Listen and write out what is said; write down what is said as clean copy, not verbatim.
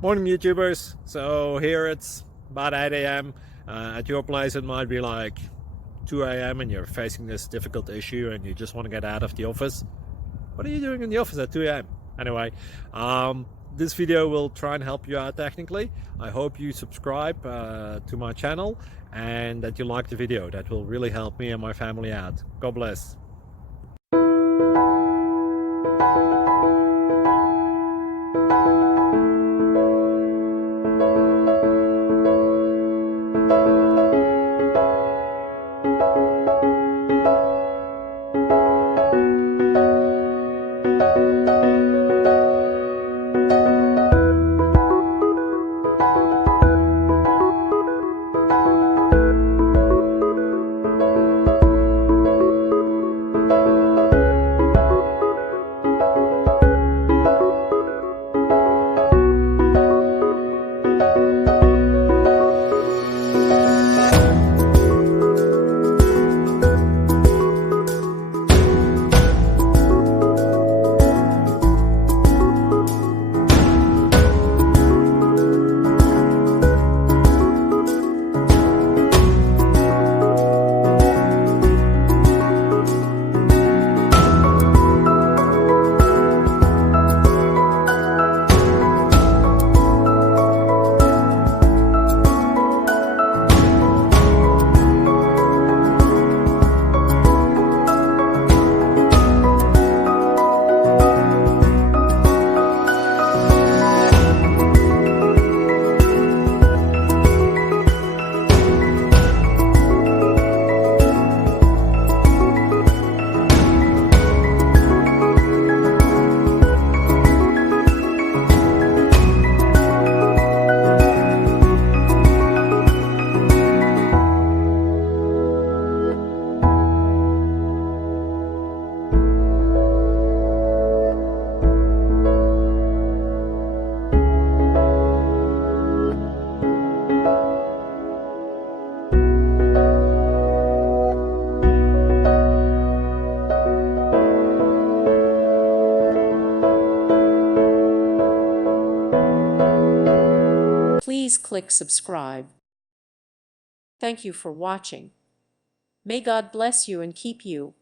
Morning YouTubers. So here it's about 8 a.m. At your place it might be like 2 a.m. and you're facing this difficult issue and you just want to get out of the office. What are you doing in the office at 2 a.m.? Anyway, this video will try and help you out technically. I hope you subscribe to my channel and that you like the video. That will really help me and my family out. God bless. Please click subscribe. Thank you for watching. May God bless you and keep you.